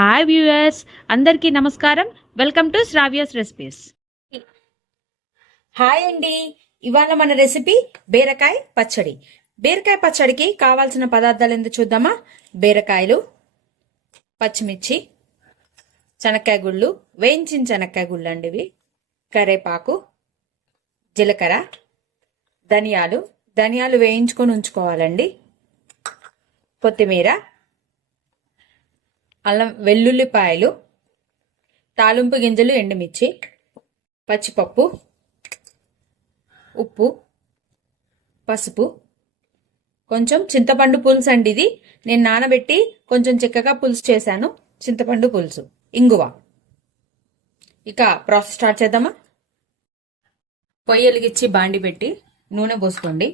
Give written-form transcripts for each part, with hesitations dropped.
Hi viewers, అందరికీ నమస్కారం. Welcome to Sravya's recipes. Hi అండి. ఇవాళ మన రెసిపీ బీరకాయ పచ్చడి. బీరకాయ పచ్చడికి కావాల్సిన పదార్థాలు ఎందుకు చూద్దామా. బీరకాయలు, పచ్చిమిర్చి, శనక్కాయ గుళ్ళు, వేయించిన శనక్కాయ గుళ్ళు అండి ఇవి, కరేపాకు, జీలకర్ర, ధనియాలు వేయించుకొని ఉంచుకోవాలండి, కొత్తిమీర, అల్లం వెల్లుల్లిపాయలు, తాలింపు గింజలు, ఎండుమిర్చి, పచ్చిపప్పు, ఉప్పు, పసుపు, కొంచెం చింతపండు పులుసు అండి. ఇది నేను నానబెట్టి కొంచెం చిక్కగా పులుసు చేశాను. చింతపండు పులుసు, ఇంగువ. ఇక ప్రాసెస్ స్టార్ట్ చేద్దామా. పొయ్యి వెలిగించి బాండి పెట్టి నూనె పోసుకోండి.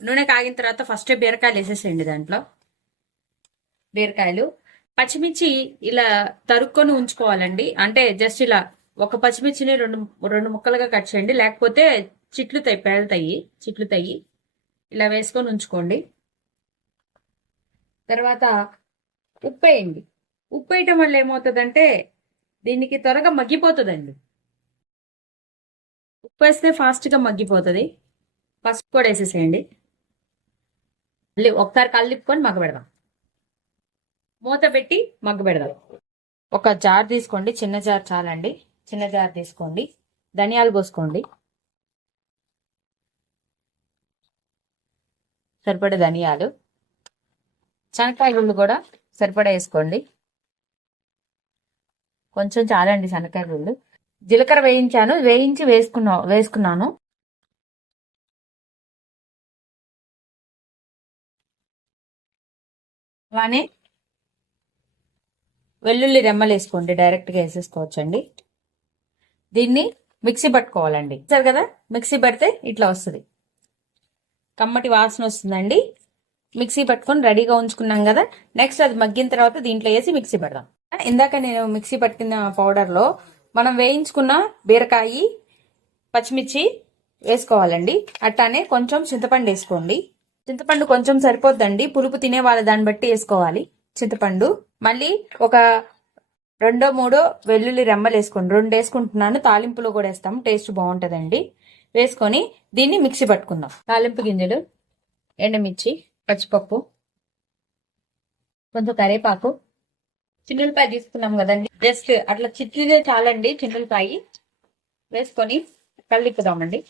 నూనె కాగిన తర్వాత ఫస్ట్ బీరకాయలు వేసేసేయండి. దాంట్లో బీరకాయలు, పచ్చిమిర్చి ఇలా తరుక్కొని ఉంచుకోవాలండి. అంటే జస్ట్ ఇలా ఒక పచ్చిమిర్చిని రెండు ముక్కలుగా కట్ చేయండి, లేకపోతే చిట్లుతాయి. ఇలా వేసుకొని ఉంచుకోండి. తర్వాత ఉప్పు వేయండి. ఉప్పు వేయటం వల్ల ఏమవుతుందంటే దీనికి త్వరగా మగ్గిపోతుందండి. ఉప్పు వేస్తే ఫాస్ట్గా మగ్గిపోతుంది. పసుపు కూడా వేసేసేయండి. మళ్ళీ ఒకసారి కలిపుకొని మగ్గబెడదాం. మూత పెట్టి మగ్గబెడదాం. ఒక జార్ తీసుకోండి, చిన్న జార్ చాలండి. చిన్న జార్ తీసుకోండి. ధనియాలు పోసుకోండి, సరిపడే ధనియాలు. శనక్కాయ గుళ్ళు కూడా సరిపడా వేసుకోండి, కొంచెం చాలండి శనక్కాయ గుళ్ళు. జీలకర్ర వేయించి వేసుకున్నాను. అలానే వెల్లుల్లి రెమ్మలు వేసుకోండి, డైరెక్ట్గా వేసేసుకోవచ్చండి. దీన్ని మిక్సీ పట్టుకోవాలండి. సరే కదా, మిక్సీ పడితే ఇట్లా వస్తుంది, కమ్మటి వాసన వస్తుందండి. మిక్సీ పట్టుకొని రెడీగా ఉంచుకున్నాం కదా. నెక్స్ట్ అది మగ్గిన తర్వాత దీంట్లో వేసి మిక్సీ పెడదాం. ఇందాక నేను మిక్సీ పట్టుకున్న పౌడర్లో మనం వేయించుకున్న బీరకాయ, పచ్చిమిర్చి వేసుకోవాలండి. అట్లానే కొంచెం చింతపండు వేసుకోండి. చింతపండు కొంచెం సరిపోద్దండి, పులుపు తినే వాళ్ళ దాన్ని బట్టి వేసుకోవాలి చింతపండు. మళ్ళీ ఒక 2-3 వెల్లుల్లి రెమ్మలు వేసుకోండి. 2 వేసుకుంటున్నాను, తాలింపులో కూడా వేస్తాం, టేస్ట్ బాగుంటుందండి. వేసుకొని దీన్ని మిక్సీ పట్టుకుందాం. తాలింపు గింజలు, ఎండుమిర్చి, పచ్చిపప్పు, కొంచెం కరేపాకు, చిన్నులపాయ తీసుకున్నాం కదండి, జస్ట్ అట్లా చిట్లిదే చాలండి. చిన్నులపాయ వేసుకొని కలిపుదామండి.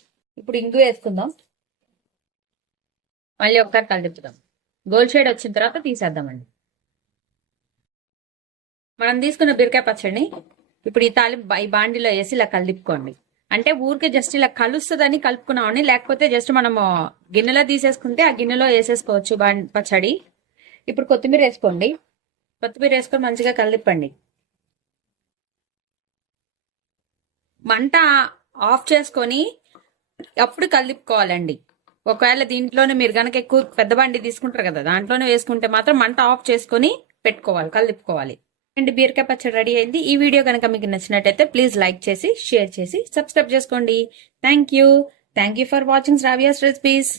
ఇప్పుడు ఇంగు వేసుకుందాం, మళ్ళీ ఒకసారి కలిపుదాం. గోల్డ్ షేడ్ వచ్చిన తర్వాత తీసేద్దామండి. మనం తీసుకున్న బీరకాయ పచ్చడిని ఇప్పుడు ఈ బాండిలో వేసి ఇలా కలిపుకోండి. అంటే ఊరికే జస్ట్ ఇలా కలుస్తుందని కలుపుకున్నామని, లేకపోతే జస్ట్ మనము గిన్నెలో తీసేసుకుంటే ఆ గిన్నెలో వేసేసుకోవచ్చు పచ్చడి. ఇప్పుడు కొత్తిమీర వేసుకోండి. కొత్తిమీర వేసుకొని మంచిగా కలిపండి. మంట ఆఫ్ చేసుకొని అప్పుడు కలుపుకోవాలండి. ఒకవేళ దీంట్లోనే మీరు కనుక ఎక్కువ పెద్ద బండి తీసుకుంటారు కదా, దాంట్లోనే వేసుకుంటే మాత్రం మంట ఆఫ్ చేసుకొని పెట్టుకోవాలి, కలుపుకోవాలి. అండ్ బీరకాయ పచ్చడి రెడీ అయింది. ఈ వీడియో కనుక మీకు నచ్చినట్టయితే ప్లీజ్ లైక్ చేసి, షేర్ చేసి, సబ్స్క్రైబ్ చేసుకోండి. Thank you for watching Sravya's recipes.